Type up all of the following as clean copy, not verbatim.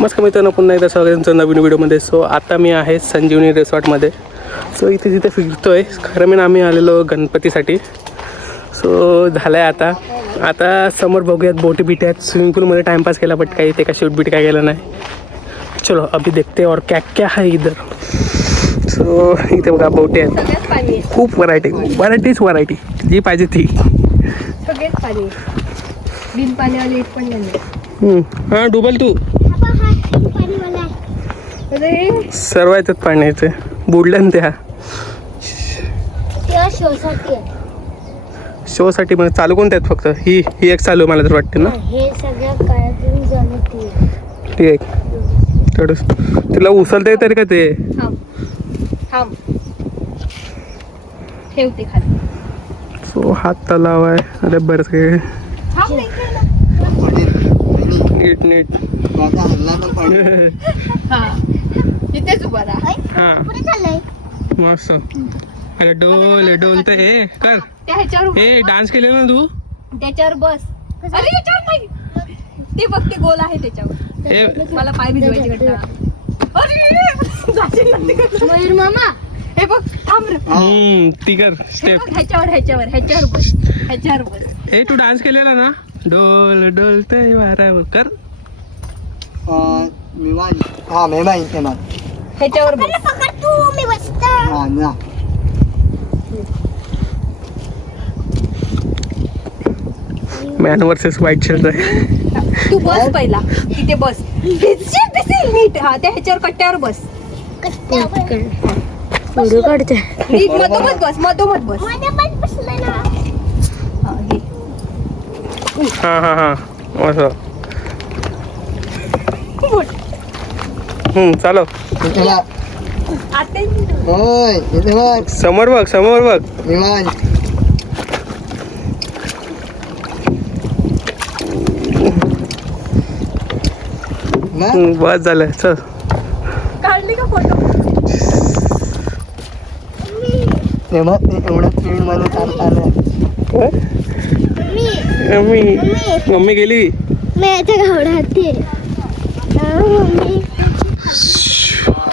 नमस्कार मित्रांनो, पुन्हा एकदा स्वागत आहे तुमचं नवीन व्हिडिओमध्ये. सो आता मी आहे संजीवनी रिसॉर्टमध्ये. सो इथे तिथे फिरतो आहे. खरं मी आम्ही आलेलो गणपतीसाठी. सो झालं आहे आता समोर बघूयात बोटी बिटी आहेत. स्विमिंग पूलमध्ये टाईमपास केला बट काही ते का शूट बीट काय केलं नाही. चलो अभी देखते और क्या क्या है इधर. सो इथे बघा बोटी आहेत, खूप व्हरायटी जी पाहिजे ती. हां डुबल तू सर्व येतात पाण्याचे बुडल्या त्या शो साठी. मग चालू कोणते आहेत? फक्त ही एक चालू मला तर वाटते ना. ठीक आहे तेवढंच. तिला उचलता येतं का ते? सो हात तलाव आहे. अरे बरंच काही नीट हां मस्त. अरे डोल तर हे कर. हे डान्स केले ना तू त्याच्यावर बस. अरे याच्यावर नाही, ते बघ ते गोल आहे त्याच्यावर. मला पाय भिजवायचे मयूर मामा. हे बघ थांब रे. ती कर स्टेप. ह्याच्यावर बस. हे तू डान्स केलेला ना. डोल ते वारावर कर. ह्याच्यावर बस. मॅन वर्सेस व्हाईट शर्ट आहे. तू बस पहिला तिथे बस. नीट. हा त्या ह्याच्यावर कट्ट्यावर बस. नीट मधोमध बस. हा असं. चालो समोर बघ. बस झालं. चल काढली का फोटो? मम्मी गेली.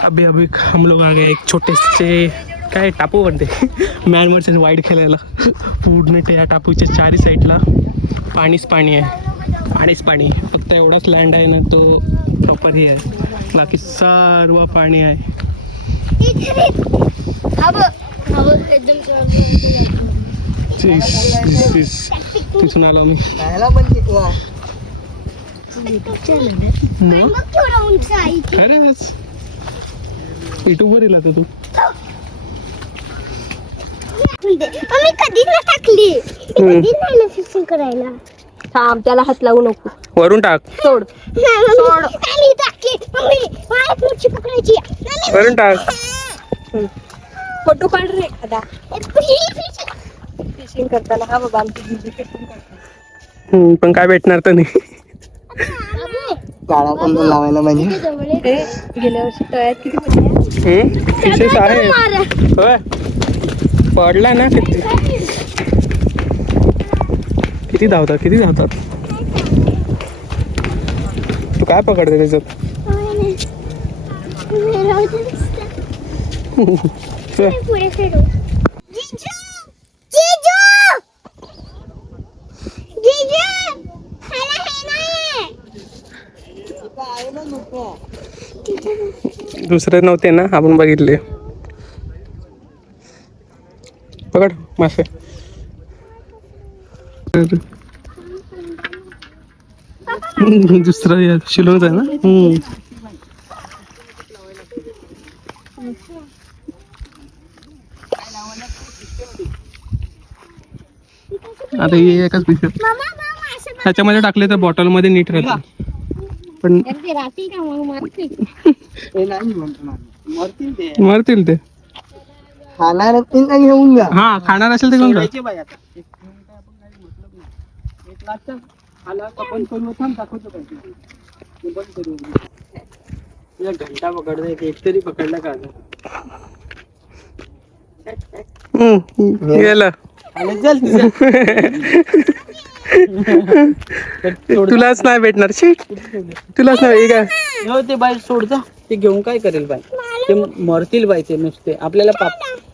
अभी हम लोग आ गए एक छोटे से काय टापू बनते मॅन वर्सेस वाईट खेळायला. पूर्ण त्या टापूच्या चारी साईडला पाणी आहे. फक्त एवढाच लँड आहे ना, तो प्रॉपर ही आहे. बाकी सर्व पाणी आहे. तिथून आलो मी. खरंच युट्यूबवर येला तू. करायला थांब, त्याला हात लावू नको. वरून टाक. सोड. वरून टाक. फोटो काढ रे एखादा. फिशिंग करताना. हा बाबा आमची दिदी फिशिंग करते. पण काय भेटणार तर नाही. गाळा पण लावायला पाहिजे. गेल्या वर्षी तळ्यात किती पडले? फिशेस आहे होय. पडला ना. किती धावतात. तू काय पकडते त्याच्यात? दुसरे नव्हते ना, आपण बघितले. पकड मासे. दुसरा शिलोंग आहे ना. आता हे एकच पिशवी ह्याच्यामध्ये टाकले तर बॉटल मध्ये नीट राहते. पण मरतील ते. खाणार घेऊन जा. हा खाणार असेल ते घेऊन जा. घंटा पकडते एक तरी पकडला का? गेलं. तुलाच नाही भेटणार शीट तुलाच नाही काय हो ते बाई सोडता ते घेऊन काय करेल बाई ते मरतील बाई ते नुसते आपल्याला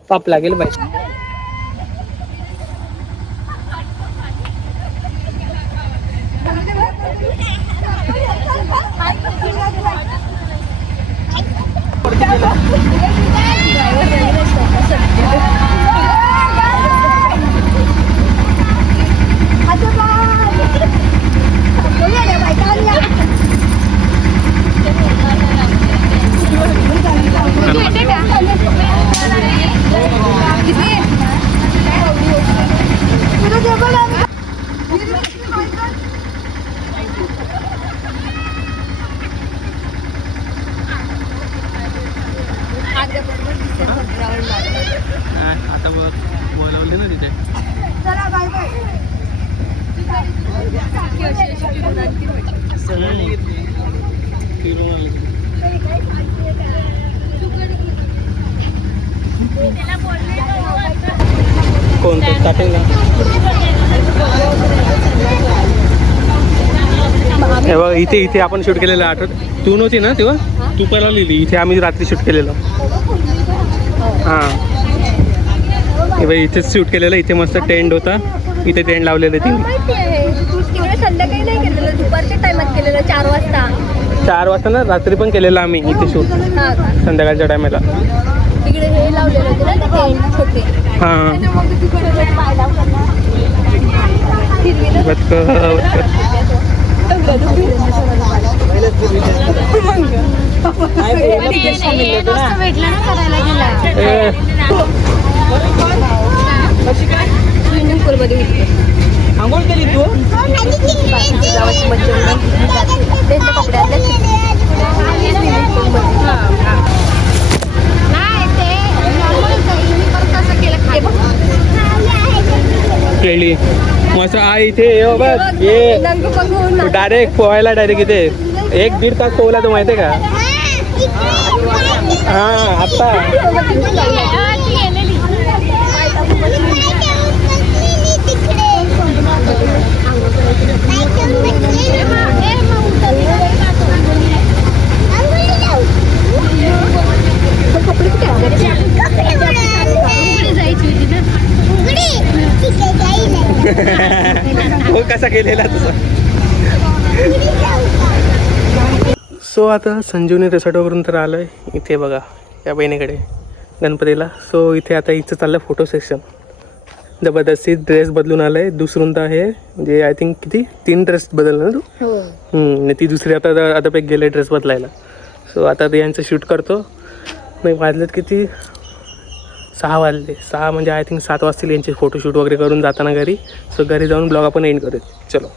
पाप लागेल बाई आता बोलावले ना तिथे कोणतं स्टार्टिंगला हे बघ इथे आपण शूट केलेलं आठवत तू नव्हती ना तेव्हा तू पहिला लिहिली इथे आम्ही रात्री शूट केलेलं हां हे बघ इथेच शूट केलेलं इथे मस्त टेंट होता इथे टेंट लावलेलं संध्याकाळी नाही केलेलं दुपारच्या टायमात केलेलं 4 वाजता 4 वाजता ना रात्री पण केलेलं आम्ही इथे शूट संध्याकाळच्या टायमाला तिकडे हे लावलेलं होते ना ते छोटे हां स्विमिंग पूल मध्ये आंघोळ केली तू गावाची मज्जा केली मस्त इथे ये बघ ये डायरेक्ट पोहायला डायरेक्ट इथे 1-1.5 तास पोहला तो माहिती आहे का हां आता हो कसा केलेला तुझा सो आता संजीवनी रिसॉर्टवरून तर आलो आहे इथे बघा या बहिणीकडे गणपतीला सो इथे आता इथं चाललं फोटो सेक्शन जबरदस्ती ड्रेस बदलून आलं आहे दुसरून तर आहे म्हणजे आय थिंक किती 3 ड्रेस बदलला ना तू आणि ती दुसरी आता पैक गेले ड्रेस बदलायला सो आता ते यांचं शूट करतो नाही वाजलेत किती 6 वाजले 6 म्हणजे आय थिंक 7 वाजतील यांचे फोटोशूट वगैरे करून जाताना घरी सो घरी जाऊन ब्लॉग आपण एंड करूया चलो